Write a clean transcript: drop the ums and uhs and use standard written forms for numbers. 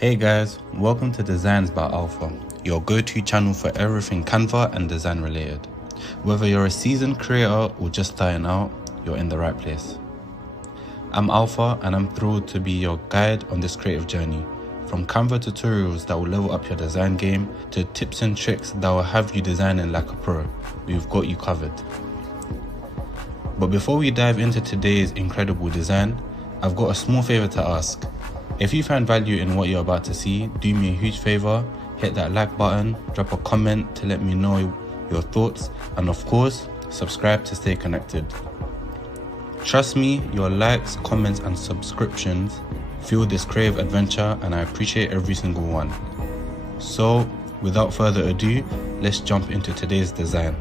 Hey guys, welcome to Designs by Alpha, your go-to channel for everything Canva and design related. Whether you're a seasoned creator or just starting out, you're in the right place. I'm Alpha and I'm thrilled to be your guide on this creative journey. From Canva tutorials that will level up your design game to tips and tricks that will have you designing like a pro, we've got you covered. But before we dive into today's incredible design, I've got a small favor to ask. If you find value in what you're about to see, do me a huge favor, hit that like button, drop a comment to let me know your thoughts, and of course, subscribe to stay connected. Trust me, your likes, comments, and subscriptions fuel this creative adventure, and I appreciate every single one. So, without further ado, let's jump into today's design.